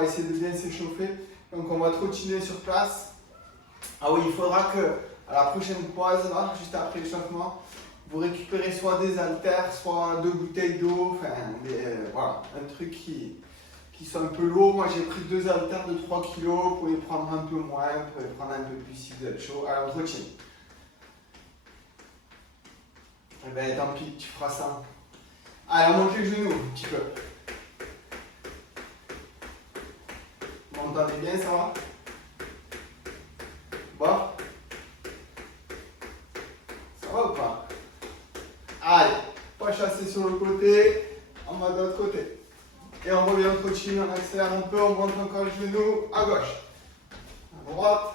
On va essayer de bien s'échauffer. Donc on va trottiner sur place. Ah oui, il faudra que à la prochaine pause, là, juste après l'échauffement, vous récupérez soit des haltères, soit 2 bouteilles d'eau, enfin voilà, un truc qui sont un peu lourd. Moi j'ai pris 2 haltères de 3 kg, vous pouvez prendre un peu moins, vous pouvez prendre un peu plus si vous êtes chaud. Allez, on trottine. Eh ben tant pis, tu feras ça. Allez, on monte les genoux un petit peu. Vous m'entendez bien, ça va? Bon? Ça va ou pas? Allez, pas chasser sur le côté, on va de l'autre côté. Et on revient, on continue, on accélère un peu, on monte encore le genou à gauche. À droite.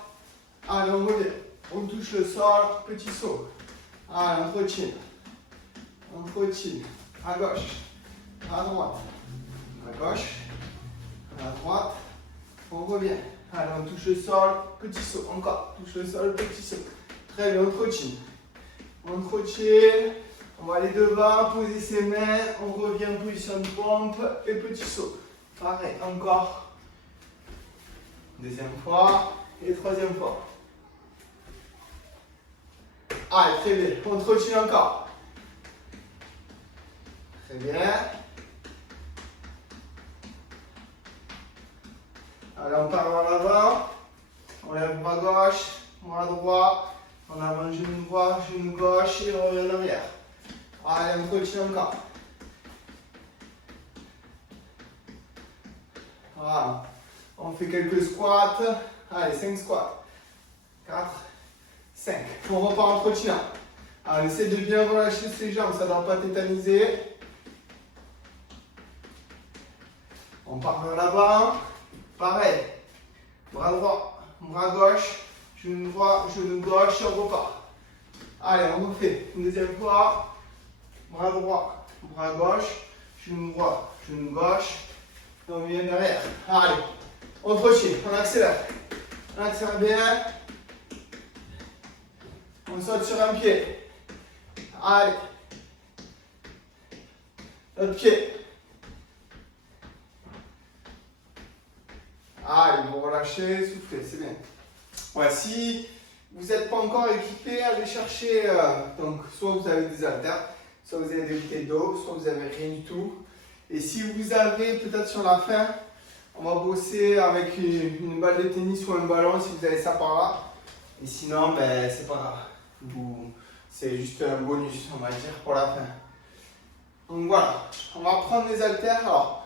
Allez, on revient. On touche le sol, petit saut. Allez, on trottine. On trottine. À gauche. À droite. À gauche. À droite. On revient. Allez, on touche le sol, petit saut. Encore. Touche le sol, petit saut. Très bien, on trottine. On trottine. On va aller devant, poser ses mains. On revient en position de pompe et petit saut. Pareil, encore. Deuxième fois et troisième fois. Allez, très bien. On trottine encore. Très bien. Allez, on part vers l'avant. On lève bras gauche, bras droit. On avance genou droit, genou gauche et on revient en arrière. Allez, on continue encore. Voilà. On fait quelques squats. Allez, 5 squats. 4, 5. On repart en trottinant. Allez, essaye de bien relâcher ses jambes, ça ne doit pas tétaniser. On part vers l'avant. Pareil. Bras droit, bras gauche, genou droit, genou gauche et on repart. Allez, on refait. Une deuxième fois. Bras droit, bras gauche, genou droit, genou gauche. Et on vient derrière. Allez, on trottine, on accélère. On accélère bien. On saute sur un pied. Allez. L'autre pied. Allez, vous relâchez, soufflez, c'est bien. Ouais, si vous n'êtes pas encore équipé, allez chercher. Donc, soit vous avez des haltères, soit vous avez des bouteilles d'eau, soit vous n'avez rien du tout. Et si vous avez peut-être sur la fin, on va bosser avec une balle de tennis ou un ballon si vous avez ça par là. Et sinon, ben, c'est pas grave. C'est juste un bonus, on va dire, pour la fin. Donc voilà, on va prendre les haltères. Alors,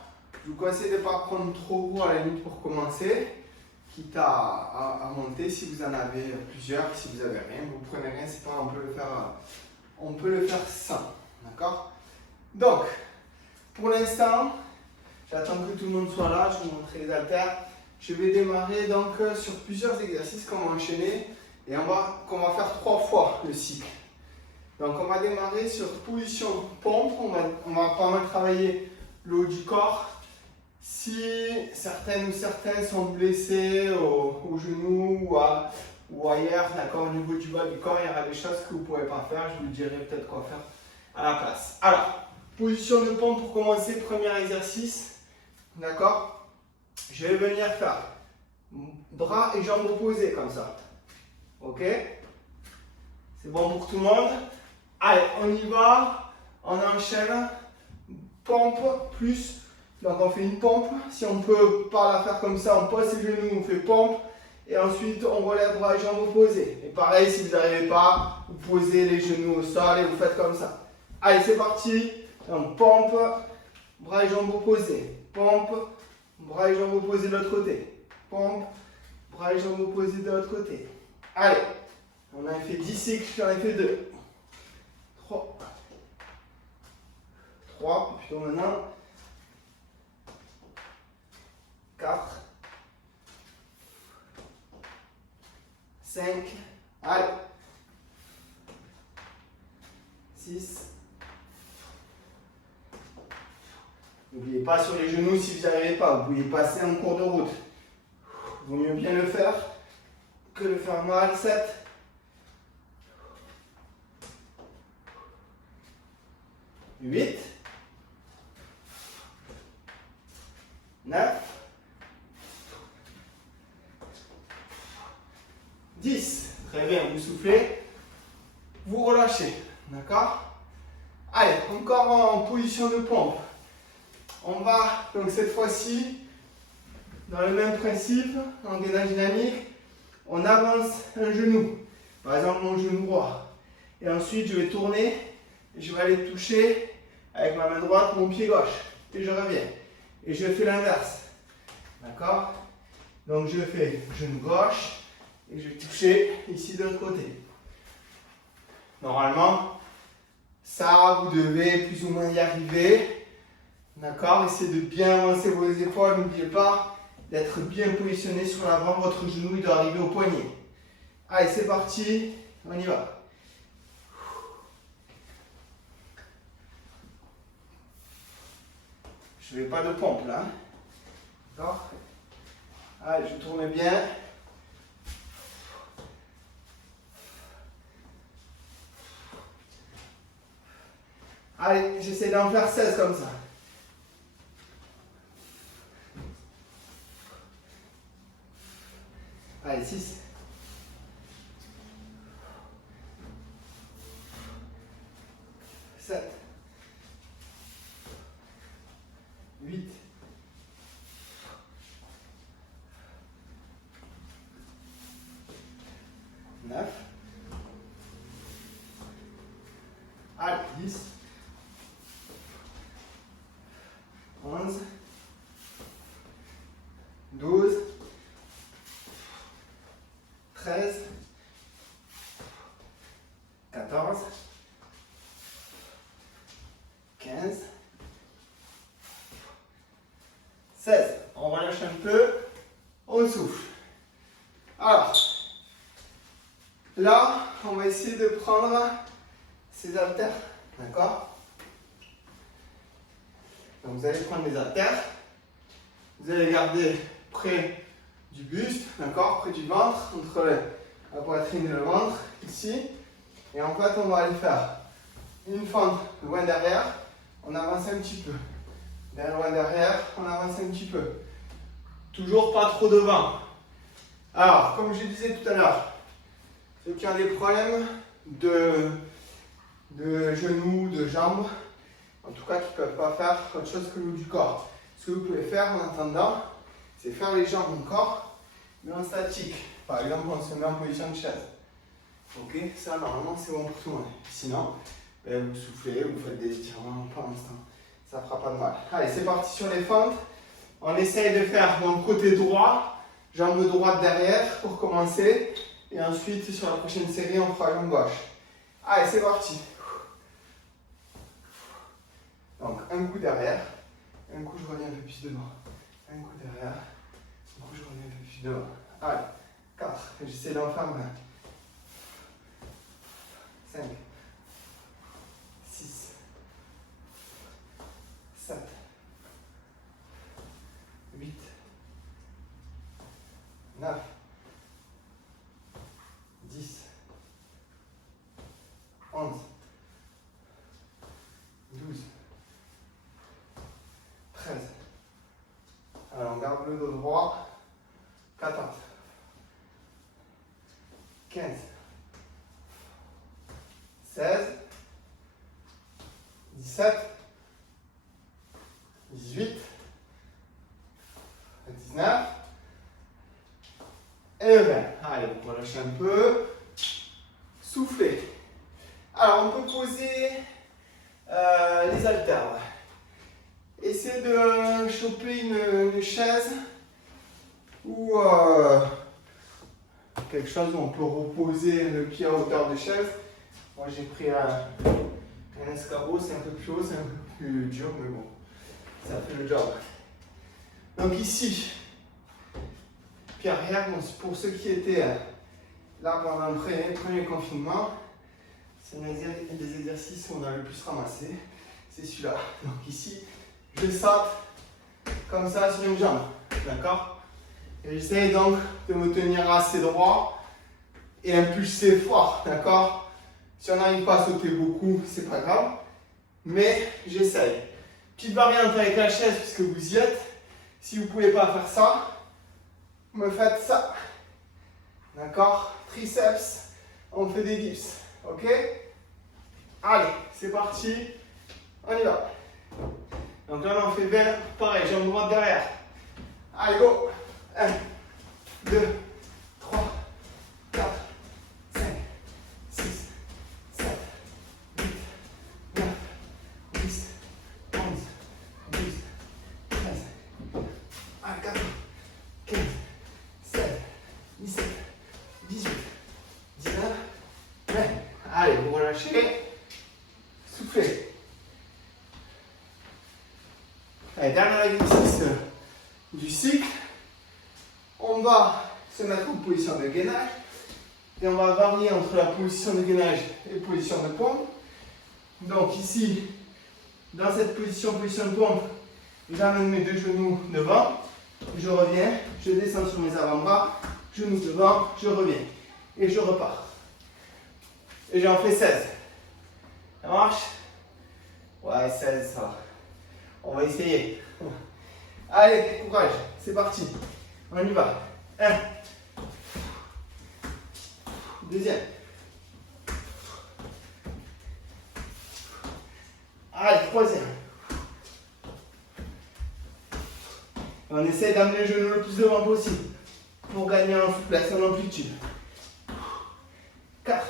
je vous conseille de ne pas prendre trop gros à la limite pour commencer, quitte à monter si vous en avez plusieurs. Si vous n'avez rien, vous prenez rien, c'est pas grave, on peut le faire sans. D'accord? Donc, pour l'instant, j'attends que tout le monde soit là, je vais vous montrer les haltères. Je vais démarrer donc sur plusieurs exercices qu'on va enchaîner et qu'on va faire 3 fois le cycle. Donc on va démarrer sur position pompe, on va pas mal travailler le haut du corps. Si certaines ou certains sont blessés au genou ou ailleurs, d'accord, au niveau du bas du corps, il y aura des choses que vous ne pouvez pas faire, je vous dirai peut-être quoi faire à la place. Alors, position de pompe pour commencer, premier exercice, d'accord. Je vais venir faire bras et jambes opposées comme ça, ok. C'est bon pour tout le monde? Allez, on y va, on enchaîne, pompe plus, donc on fait une pompe, si on ne peut pas la faire comme ça, on pose ses genoux, on fait pompe, et ensuite on relève bras et jambes opposées. Et pareil, si vous n'arrivez pas, vous posez les genoux au sol et vous faites comme ça. Allez, c'est parti, donc pompe, bras et jambes opposées, pompe, bras et jambes opposées de l'autre côté, pompe, bras et jambes opposées de l'autre côté. Allez, on a fait 10 cycles, j'en ai fait 2. 3, plutôt maintenant. 4. 5. Allez. 6. N'oubliez pas sur les genoux si vous n'y arrivez pas. Vous pouvez passer en cours de route. Il vaut mieux bien le faire que le faire mal. 7. 8. 9, 10. Très bien, vous soufflez. Vous relâchez. D'accord? Allez, encore en position de pompe. On va, donc cette fois-ci, dans le même principe, en gainage dynamique, on avance un genou. Par exemple, mon genou droit. Et ensuite, je vais tourner et je vais aller toucher avec ma main droite mon pied gauche. Et je reviens. Et je fais l'inverse. D'accord? Donc, je fais genou gauche et je vais toucher ici de l'autre côté. Normalement, ça, vous devez plus ou moins y arriver. D'accord? Essayez de bien avancer vos épaules. N'oubliez pas d'être bien positionné sur l'avant. Votre genou, il doit arriver au poignet. Allez, c'est parti. On y va. Je ne fais pas de pompe là. D'accord? Allez, je tourne bien. Allez, j'essaie d'en faire 16 comme ça. Allez, 6. 7. 8. 9. Allez, 10. 11. 12. 13. 14. 15. 16. On relâche un peu. On souffle. Alors, là, on va essayer de prendre ces haltères. D'accord? Donc, vous allez prendre les haltères. Vous allez garder près du buste, d'accord? Près du ventre, entre la poitrine et le ventre, ici. Et en fait, on va aller faire une fente loin derrière. On avance un petit peu. Loin derrière, on avance un petit peu. Toujours pas trop devant. Alors, comme je disais tout à l'heure, ceux qui ont des problèmes de genoux, de jambes, en tout cas qui ne peuvent pas faire autre chose que le haut du corps. Ce que vous pouvez faire en attendant, c'est faire les jambes encore, mais en statique. Par exemple, on se met en position de chaise. Ok, ça normalement c'est bon pour tout le monde. Sinon, vous soufflez, vous faites des étirements pour l'instant. Ça ne fera pas de mal. Allez, c'est parti sur les fentes. On essaye de faire donc côté droit, jambe droite derrière pour commencer. Et ensuite, sur la prochaine série, on fera jambe gauche. Allez, c'est parti. Donc, un coup derrière. Un coup, je reviens un peu plus devant. Un coup derrière. Un coup, je reviens un peu plus devant. Allez, 4. J'essaie d'en faire 20. 5. 6. 7. 8. 9. 10. 11. 12. 13. Alors, on garde le dos droit. 14. 15. 16. 17. 18. 19. Et 20. Allez, on relâche un peu. Soufflez. Alors, on peut poser les haltères. Essayez de choper une chaise ou quelque chose où on peut reposer le pied à hauteur de chaise. Moi, j'ai pris un escabeau, c'est un peu plus haut, c'est un peu plus dur, mais bon, ça fait le job. Donc ici, pied arrière, bon, pour ceux qui étaient là pendant le premier confinement, c'est un des exercices où on a le plus ramassé, c'est celui-là. Donc ici, je saute comme ça sur une jambe, d'accord? Et j'essaye donc de me tenir assez droit et impulser fort, d'accord? Si on n'arrive pas à sauter beaucoup, c'est pas grave, mais j'essaye. Petite variante avec la chaise puisque vous y êtes. Si vous ne pouvez pas faire ça, me faites ça. D'accord? Triceps, on fait des dips. Ok? Allez, c'est parti. On y va. Donc là, on en fait 20. Pareil, jambe droite derrière. Allez, go. 1, 2, 3, 4, 5, 6, 7, 8, 9, 10, 11, 12, 13, 14, 15, 16, 17, 18, 19, 20. Allez, vous relâchez. Soufflez. Allez, dernier exercice du cycle. On va se mettre en position de gainage. Et on va varier entre la position de gainage et la position de pompe. Donc ici, dans cette position de pompe, j'amène mes deux genoux devant. Je reviens, je descends sur mes avant-bras. Genoux devant, je reviens. Et je repars. Et j'en fais 16. Ça marche? Ouais, 16, ça va. On va essayer. Allez, courage, c'est parti. On y va. 1. Deuxième. Allez, troisième. On essaie d'amener le genou le plus devant possible pour gagner en souplesse, en amplitude. 4.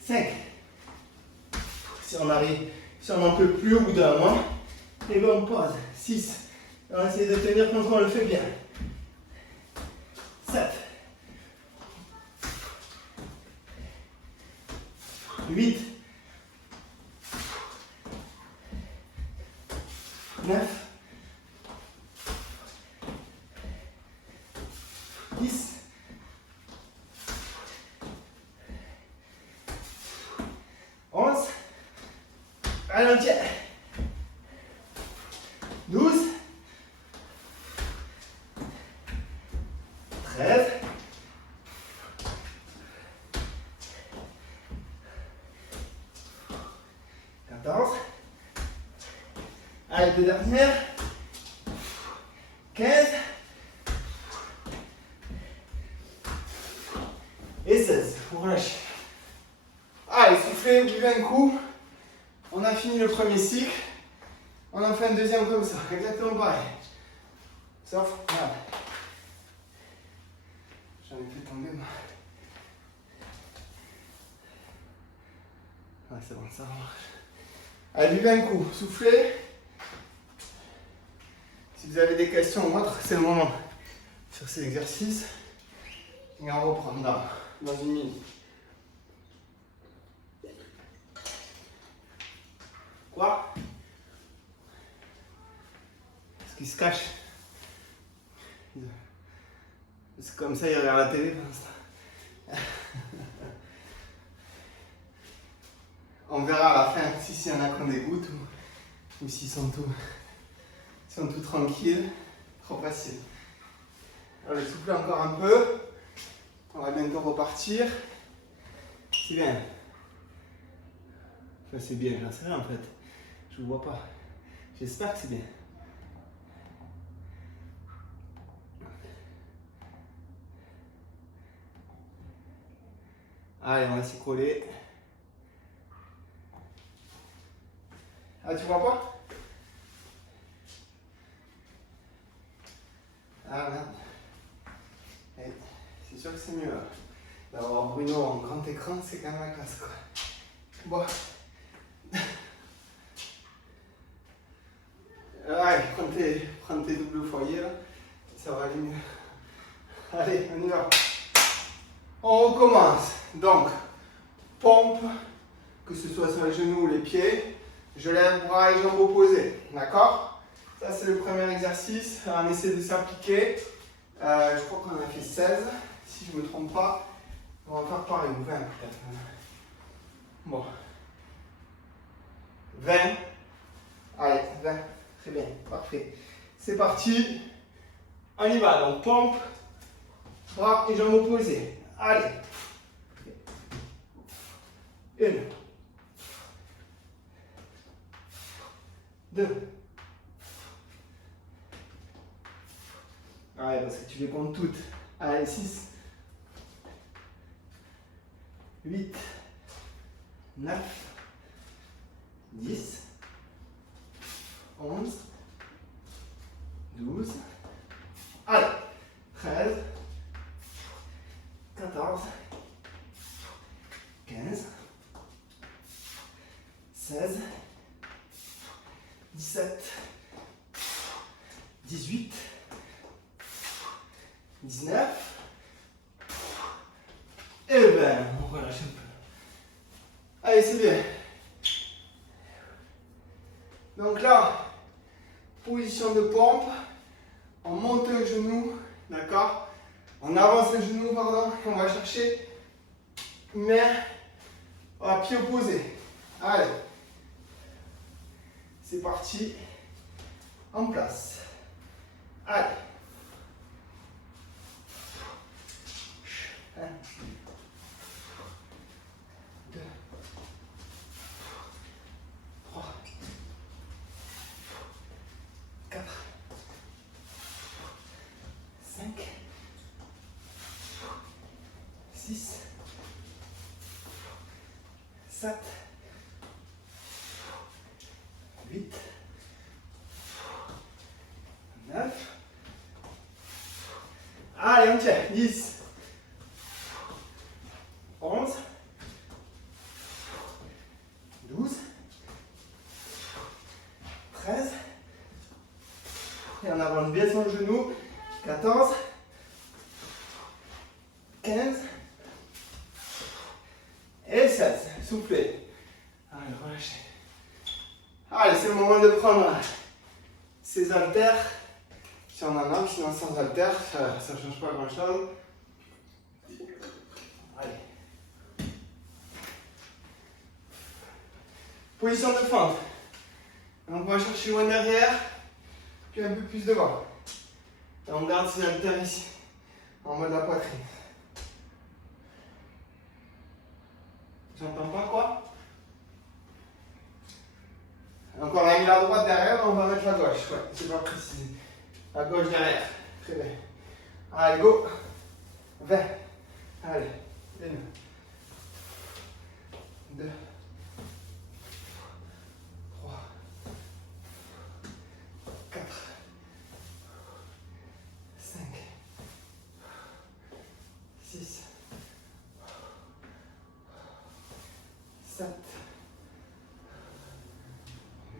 5. Si on arrive, si on n'en peut plus au bout d'un moment, et bien on pose. 6. On essaie de tenir quand on le fait bien. 7. 8. 9. 10. 11. Allez, on tient. 12. 13. 14. Allez, deux dernières. 15. Et 16. Vous relâchez. Allez, soufflez, buvez un coup. On a fini le premier cycle. On en fait un deuxième comme ça. Exactement pareil. Sauf, voilà. J'en ai fait tomber moi. Ouais, c'est bon, ça marche. Allez, buvez un coup. Soufflez. Si vous avez des questions ou autres, c'est le moment sur ces exercices. Et on reprend dans une minute. Quoi? Parce qu'il se cache. C'est comme ça, il regarde la télé pour l'instant. On verra à la fin s'il y en a qui ont des gouttes ou s'ils sont tout tranquilles. Trop facile. Allez, soufflez encore un peu. On va bientôt repartir. C'est bien. Enfin, c'est bien, j'en sais rien en fait. Je ne vois pas. J'espère que c'est bien. Allez, on va s'y coller. Ah, tu vois pas? Ah merde. Et c'est sûr que c'est mieux d'avoir Bruno en grand écran, c'est quand même la classe quoi. Bon. Ouais, prends tes doubles foyers là, ça va aller mieux. Allez, on y va. On recommence. Donc, pompe, que ce soit sur les genoux ou les pieds. Je lève bras et jambes opposées. D'accord? Ça, c'est le premier exercice. On essaie de s'appliquer. Je crois qu'on en a fait 16, si je ne me trompe pas. On va faire pareil, ou 20 peut-être. Bon. 20. Allez, 20. Très bien, parfait. C'est parti. On y va. Donc, pompe, bras et jambes opposées. Allez. 1. 2. Ouais, parce que tu les comptes toutes. Allez, 6, 8, 9, 10, 11, 12, allez, 13, 14, 15, 16, 17, 18, 19, et ben, on relâche un peu. Allez, c'est bien. Donc là, position de pompe, on monte un genou, d'accord? On avance le genou, pardon, et on va chercher main à pied opposé. Allez, c'est parti, en place. Allez. 1, 2, 3, 4, 5, 6, 7, 8, 9. Allez, on tient. 10, 11, 12, 13, et on avance bien son genou, 14, 15, et 16, soufflez. Allez, relâchez. Allez, c'est le moment de prendre ces haltères, si on en a, sinon sans haltères, ça ne change pas grand chose. Allez. Position de fente. Donc on va chercher loin derrière, puis un peu plus devant. Et on garde ces haltères ici, en bas de la poitrine. J'entends pas quoi? Encore, on a mis la droite derrière, on va mettre la gauche. Ouais, c'est pas précisé. La gauche derrière. Très bien. Allez, go. 20. Allez. 1, 2, 3, 4, 5, 6, 7,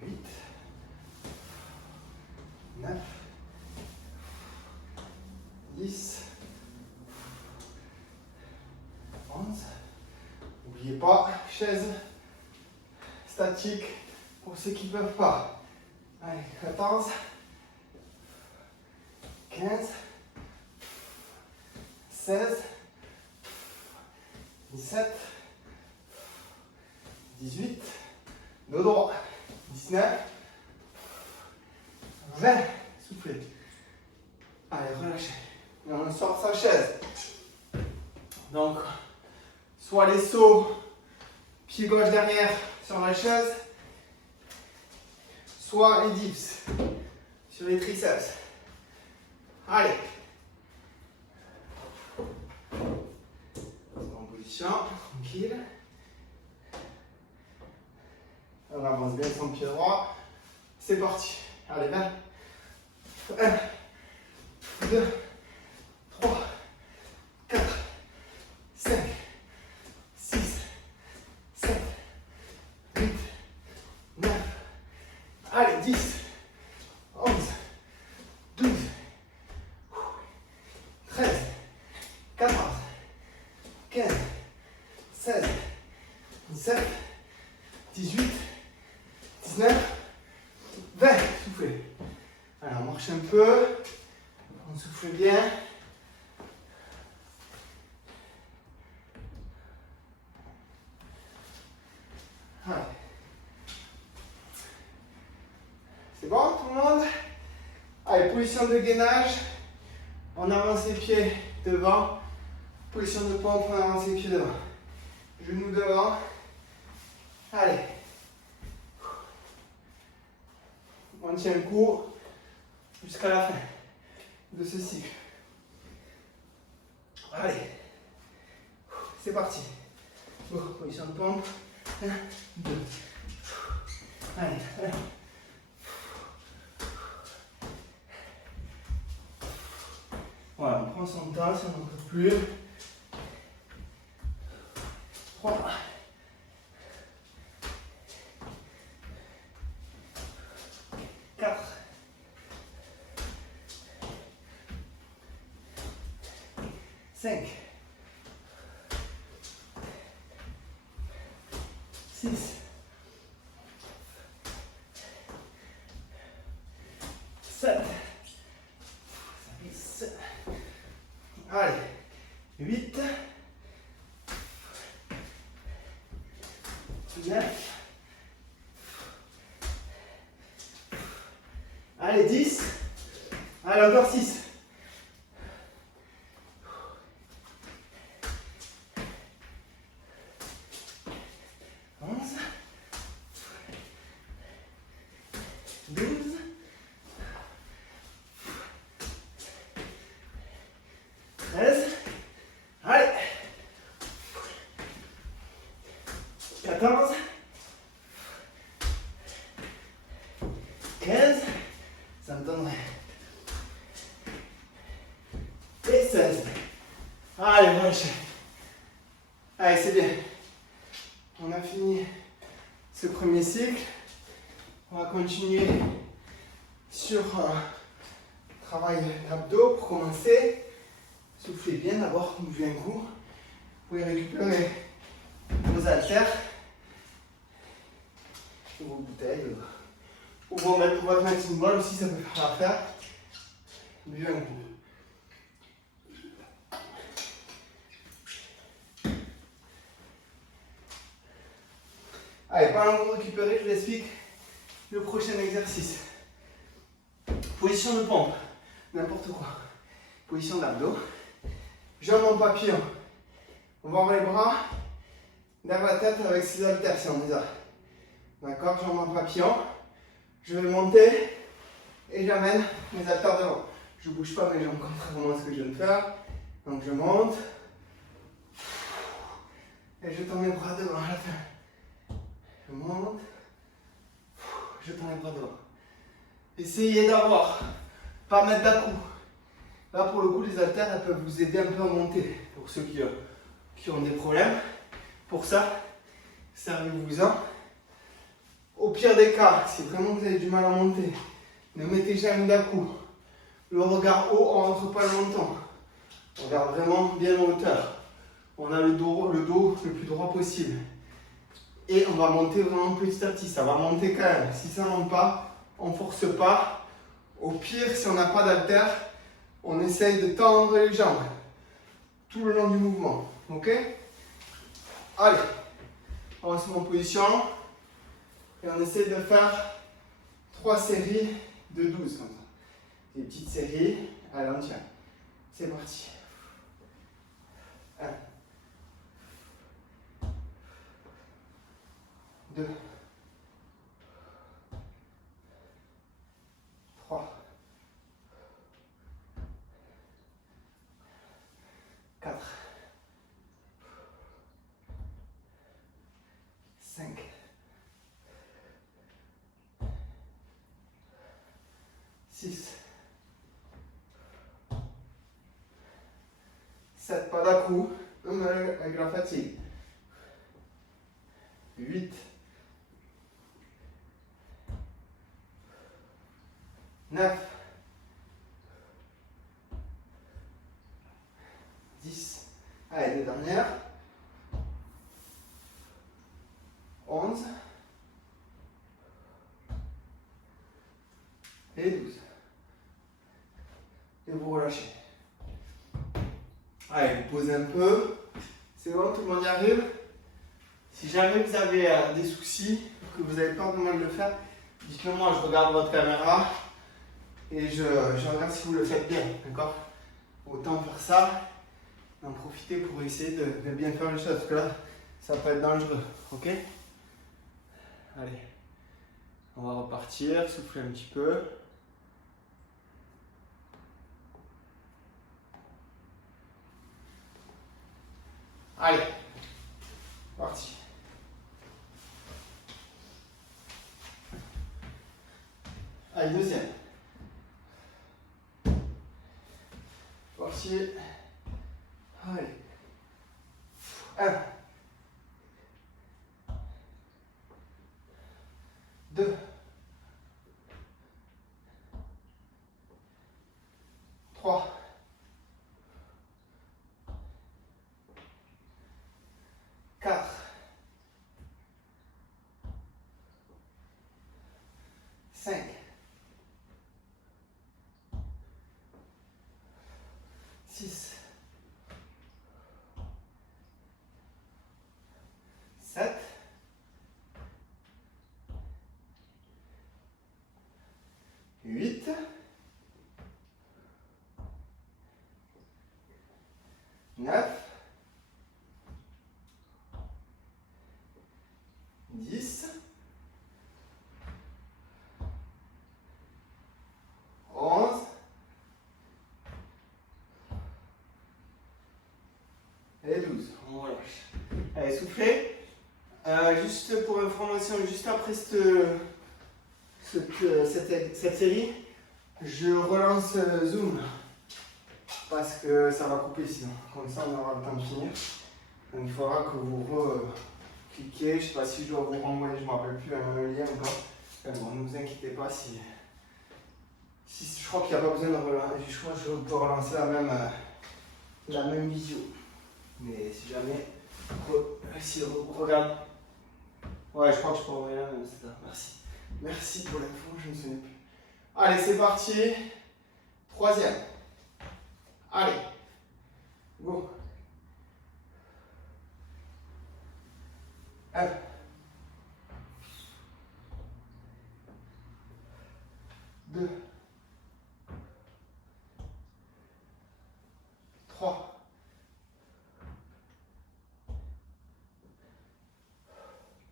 8, 9, 10, 11. N'oubliez pas, chaise statique pour ceux qui ne peuvent pas. Allez, 14, 15, 16, 17, 18, dos droit, 19, 20, soufflez. Allez, relâchez. Et on sort sa chaise. Donc, soit les sauts, pied gauche derrière sur la chaise, soit les dips sur les triceps. Allez. En position, tranquille. On avance bien son pied droit. C'est parti. Allez, 20. 1, 2, 3, 4, 5, 6, 7, 8, 9. Allez, 10, 11, 12, 13, 14, 15, 16, 17, 18, 19, 20. Soufflez. Alors, on marche un peu. On souffle bien. Allez. C'est bon, tout le monde? Allez, position de gainage. On avance les pieds devant. Position de pompe, on avance les pieds devant. Genoux devant. Allez. On tient le coup jusqu'à la fin. de ce cycle. Allez, c'est parti. Bon, position de pompe. 1, 2. Allez. Voilà, on prend son temps si on n'en peut plus. 3. 4. 5. 6. 7. Allez. 8. 9. Allez, 10. Allez, encore 6. 11. 12. 13. Allez. 14. 15. Ça me donnerait. Et 16. Allez, on enchaîne. Allez, c'est bien. On a fini ce premier cycle. On va continuer sur un travail d'abdos pour commencer. Soufflez bien d'abord, bougez un coup. Vous pouvez récupérer vos haltères, vos bouteilles, ou vos mettre votre maximum ball aussi, ça peut faire l'affaire. Buvez un coup. Allez, pendant que vous récupérez, je vous explique le prochain exercice. Position de pompe, n'importe quoi. Position d'abdos. Jambes en papillon. On va avoir les bras derrière la tête avec ces haltères si on les a. D'accord, jambes en papillon. Je vais monter et j'amène mes haltères devant. Je ne bouge pas mes jambes contrairement à ce que je viens de faire. Donc je monte. Et je tends mes bras devant à la fin. Je monte. Je tends les bras devant. Essayez d'avoir, pas mettre d'à-coups. Là pour le coup les haltères elles peuvent vous aider un peu à monter. Pour ceux qui ont des problèmes. Pour ça, servez-vous-en. Au pire des cas, si vraiment vous avez du mal à monter, ne mettez jamais d'à-coups. Le regard haut, on ne rentre pas le menton. On regarde vraiment bien en hauteur. On a le dos le plus droit possible. Et on va monter vraiment petit à petit. Ça va monter quand même. Si ça ne monte pas, on ne force pas. Au pire, si on n'a pas d'haltère, on essaye de tendre les jambes tout le long du mouvement. Ok? Allez, on se met en position. Et on essaie de faire 3 séries de 12 comme ça. Des petites séries. Allez, on tient. C'est parti. 1. 2. 3. 4. 5. 6. 7, pas d'à-coups, avec la fatigue. 8. 9. 10. Allez, deux dernières. 11. Et 12. Et vous relâchez. Allez, vous posez un peu. C'est bon, tout le monde y arrive. Si jamais vous avez des soucis, que vous avez peur de mal le faire, dites-le moi, je regarde votre caméra et je regarde si vous le faites bien, d'accord? Autant faire ça, en profiter pour essayer de bien faire les choses, parce que là, ça peut être dangereux, ok? Allez, on va repartir, souffler un petit peu. Allez, parti. Allez, deuxième. Parti. Allez. 1. 2. 3. 4. 5. 6. 7. 8. 9. 10. 11. Et 12. On relâche. Allez, soufflez. Juste pour information, juste après cette série, je relance Zoom. Parce que ça va couper sinon. Comme ça, on aura le temps de finir. Donc il faudra que vous cliquez. Je ne sais pas si je dois vous renvoyer, je ne me rappelle plus, un lien encore. Bon, ne vous inquiétez pas si je crois qu'il n'y a pas besoin de relancer. Je crois que je peux relancer la même vidéo. Mais si jamais, si vous regardez. Ouais, je crois que je peux envoyer la même, c'est ça. Merci. Merci pour l'info, je ne me souviens plus. Allez, c'est parti. Troisième. Allez. Go. 1. 2. 3.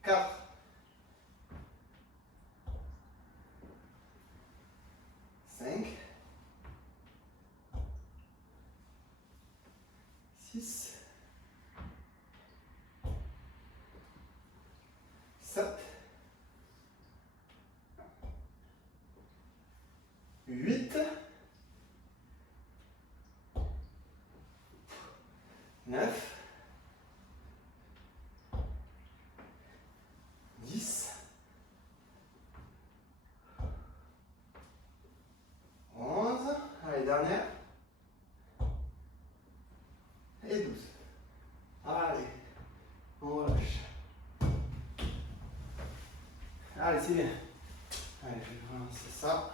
4. 5. 6. 7. 8. 9. 10. 11. Allez, dernière. Et 12. Allez, on relâche. Allez, c'est bien. Allez, je vais relancer ça.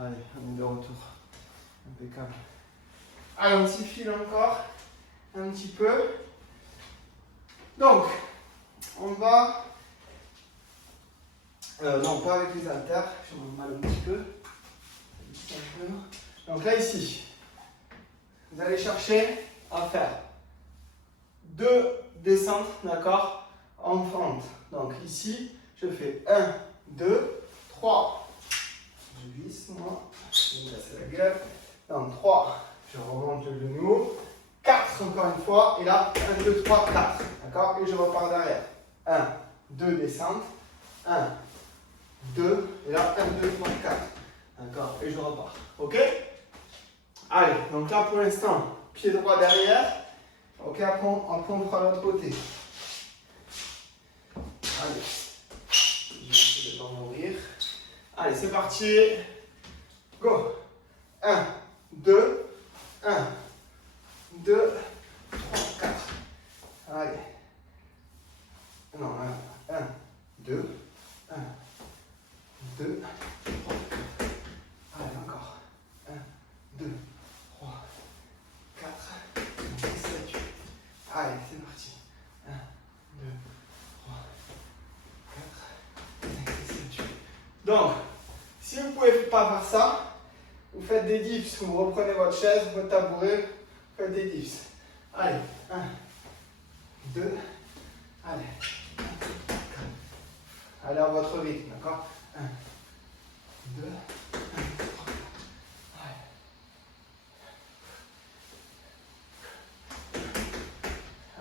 Allez, on est de retour. Impeccable. Allez, on s'y file encore un petit peu. Donc, on va... non, pas avec les haltères. Je m'en mal un petit peu. Donc là, ici, vous allez chercher à faire 2 descentes, d'accord, en fente. Donc ici, je fais 1, 2, 3. Je visse, moi. Je vais me casser la gueule. Donc 3, je remonte le genou. 4 encore une fois. Et là, 1, 2, 3, 4. D'accord? Et je repars derrière. 1, 2 descentes. 1, 2. Et là, 1, 2, 3, 4. D'accord? Et je repars. Ok? Allez, donc là pour l'instant, pied droit derrière. Ok, après on fera l'autre côté. Allez. Je vais essayer de ne pas mourir. Allez, c'est parti. Go. 1, 2, 1, 2, 3, 4. Allez. Non, 1, 2, 1, Donc, si vous ne pouvez pas faire ça, vous faites des dips. Vous reprenez votre chaise, votre tabouret, vous faites des dips. Allez, 1, 2, allez. Allez à votre rythme, d'accord? 1, 2, 1, 3.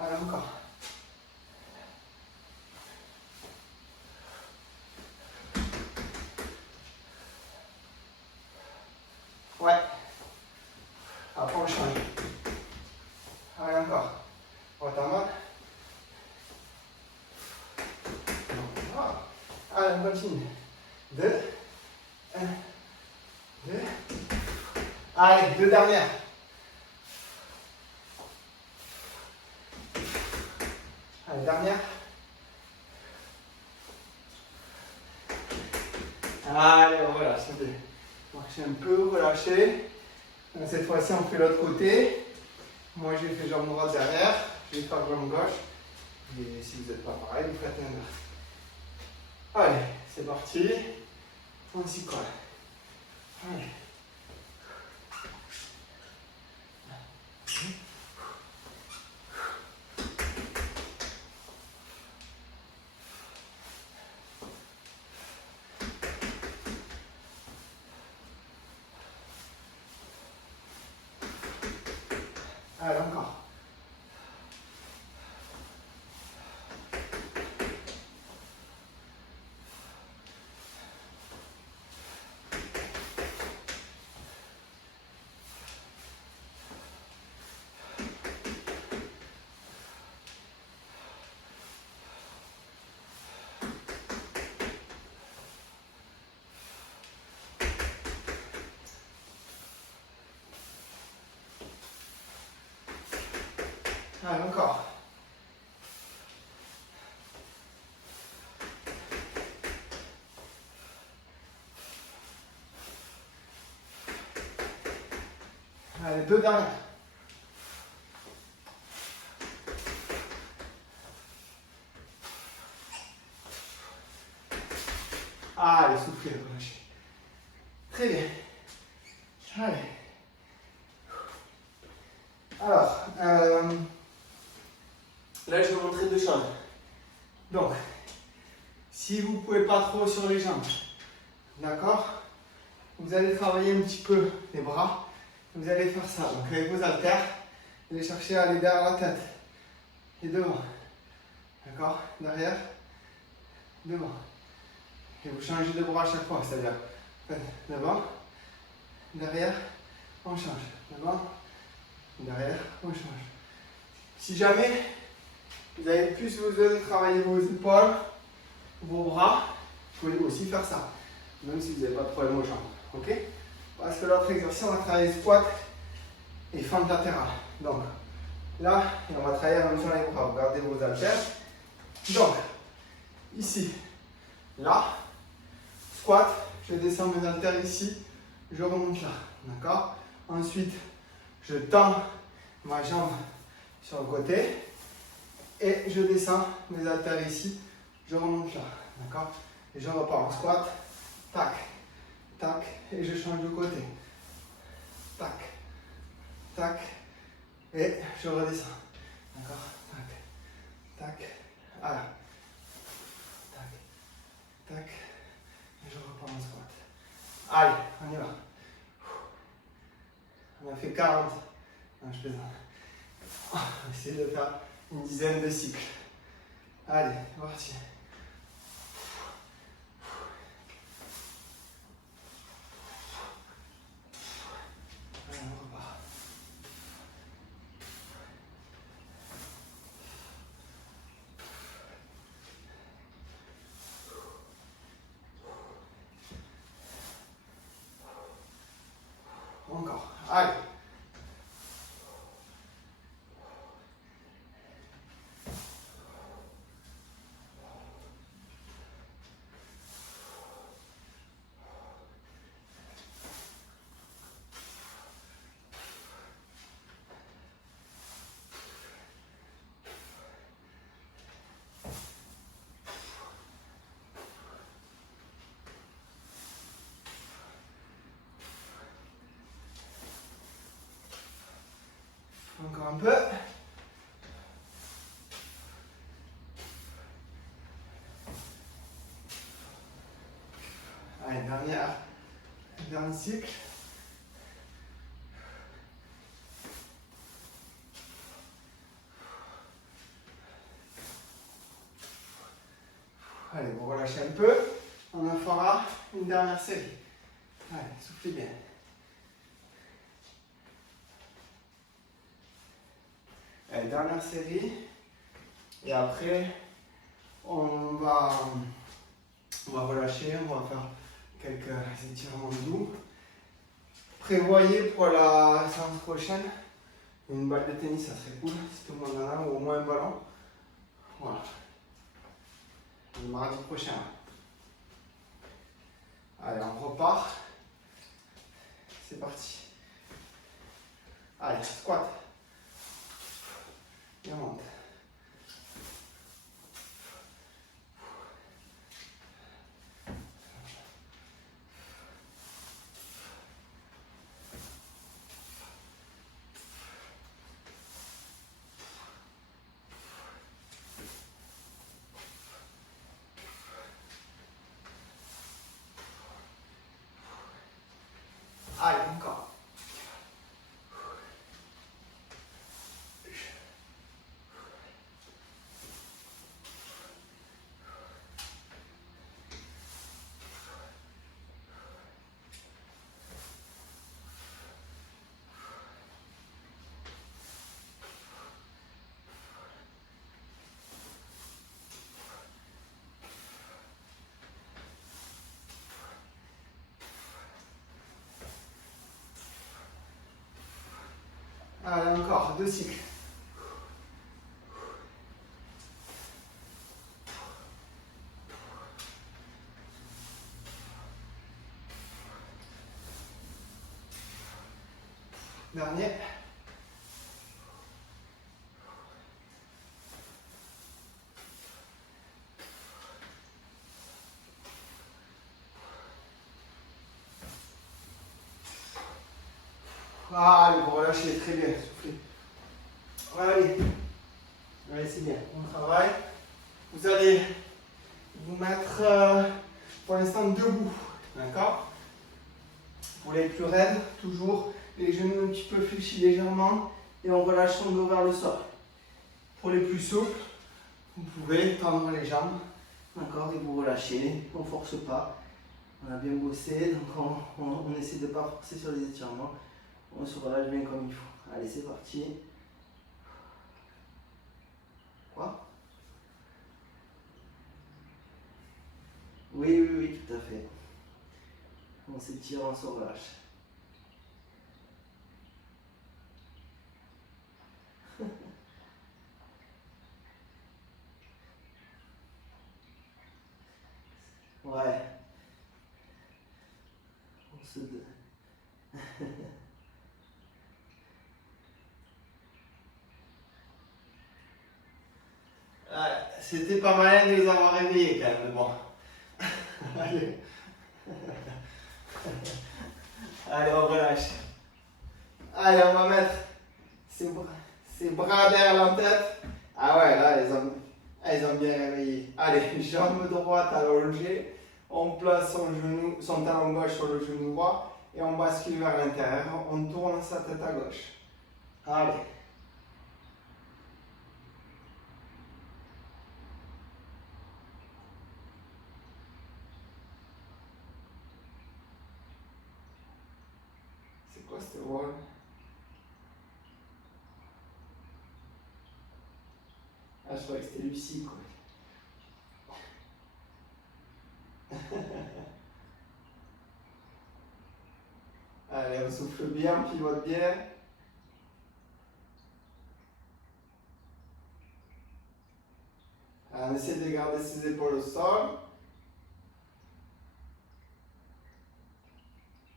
Allez, encore. Ouais. Après, on change. Allez, encore. On t'en mal. Allez, on continue. 2, 1, 2. Allez, 2 dernières. Allez, dernière. Allez, on relâche un peu. Marchez un peu, relâchez. Cette fois-ci, on fait l'autre côté. Moi, j'ai fait jambe droite derrière. Je vais faire jambe gauche. Et si vous n'êtes pas pareil, vous faites l'inverse. Allez, c'est parti. On s'y colle. Allez. Allez, encore. Allez, encore. Allez, 2 dernières. Allez, soufflez, relâchez. Très bien. Allez. Alors, là, je vais vous montrer 2 choses. Donc, si vous ne pouvez pas trop sur les jambes, d'accord, vous allez travailler un petit peu les bras. Vous allez faire ça. Donc, avec vos haltères, vous allez chercher à aller derrière la tête et devant. D'accord? Derrière, devant. Et vous changez de bras à chaque fois, c'est-à-dire devant, derrière, on change. Devant, derrière, on change. Si jamais vous avez plus besoin de travailler vos épaules, vos bras, vous pouvez aussi faire ça, même si vous n'avez pas de problème aux jambes. Ok? Parce que l'autre exercice, on va travailler squat et fente latérale. Donc là, on va travailler en même temps les bras. Regardez vos haltères. Donc, ici, là, squat, je descends mes haltères ici, je remonte là. D'accord? Ensuite, je tends ma jambe sur le côté et je descends mes haltères ici, je remonte là. D'accord? Et je repars en squat, tac, tac, et je change de côté. Tac, tac, et je redescends. D'accord? Tac, tac, voilà. Tac, tac, et je repars en squat. Allez, on y va. On a fait 40. Non, je plaisante. On va essayer de faire une dizaine de cycles. Allez, c'est parti. Allez, on repart. Encore. Allez. un peu. Allez, dernier cycle. Allez, vous relâchez un peu. On en fera une dernière série. Allez, soufflez bien. Allez, dernière série. Et après, on va relâcher, on va faire quelques étirements doux. Prévoyez pour la séance prochaine une balle de tennis, ça serait cool si tout le monde en a, ou au moins un ballon. Voilà. Le mardi prochain. Allez, on repart. C'est parti. Allez, squat. Et on monte. Allez, encore. Allez, encore, 2 cycles. Dernier. Allez, vous relâchez, très bien, soufflez. Allez, allez, c'est bien, on travaille. Vous allez vous mettre pour l'instant debout, d'accord? Pour les plus raides, toujours les genoux un petit peu fléchis légèrement et on relâche son dos vers le sol. Pour les plus souples, vous pouvez tendre les jambes, d'accord, et vous relâchez, on ne force pas. On a bien bossé, donc on essaie de ne pas forcer sur les étirements. On se relâche bien comme il faut. Allez, c'est parti. Quoi? Oui, oui, oui, tout à fait. On s'étire, on se relâche. Ouais. On se... C'était pas malin de les avoir réveillés quand même, mais bon. Allez. Allez, on relâche. Allez, on va mettre ses bras derrière la tête. Ah ouais, là, elles ont bien réveillé. Allez, jambe droite allongée. On place son talon gauche sur le genou droit et on bascule vers l'intérieur. On tourne sa tête à gauche. Allez. C'est quoi ce rôle? Ah, je croyais que c'était Lucie, quoi. Allez, on souffle bien, on pivote bien. On essaie de garder ses épaules au sol.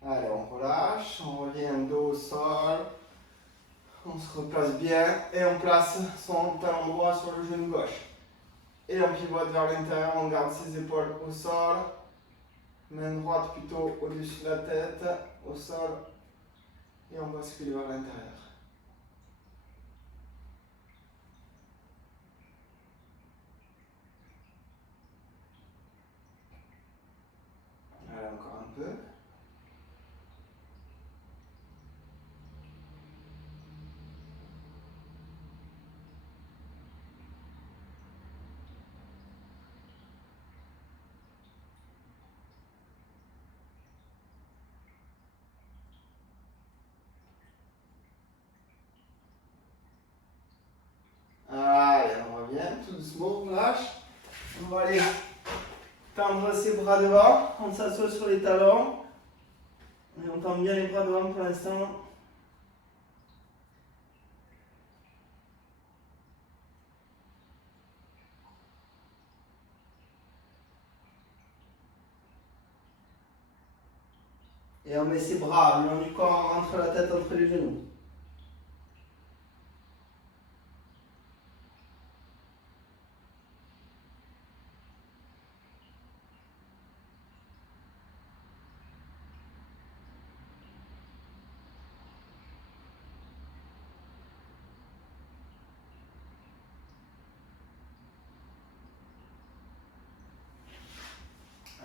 Allez, on relâche, on revient dos au sol. On se replace bien et on place son talon droit sur le genou gauche. Et on pivote vers l'intérieur, on garde ses épaules au sol. Main droite plutôt au-dessus de la tête, au sol. Et on bascule vers l'intérieur. peu. Allez, on revient tout doucement, on lâche. On va aller tendre ses bras devant, on s'assoit sur les talons. Et on tend bien les bras devant pour l'instant. Et on met ses bras le long du corps, on rentre la tête entre les genoux.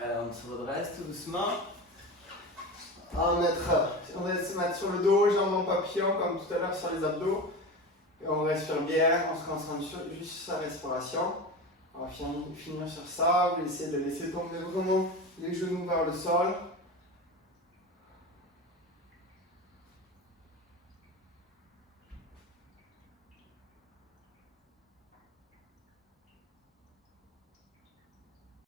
Alors on se redresse tout doucement. On va se mettre sur le dos, jambes en papillon comme tout à l'heure sur les abdos. Et on respire bien, on se concentre juste sur sa respiration. On va finir sur ça, vous essayez de laisser tomber vraiment les genoux vers le sol.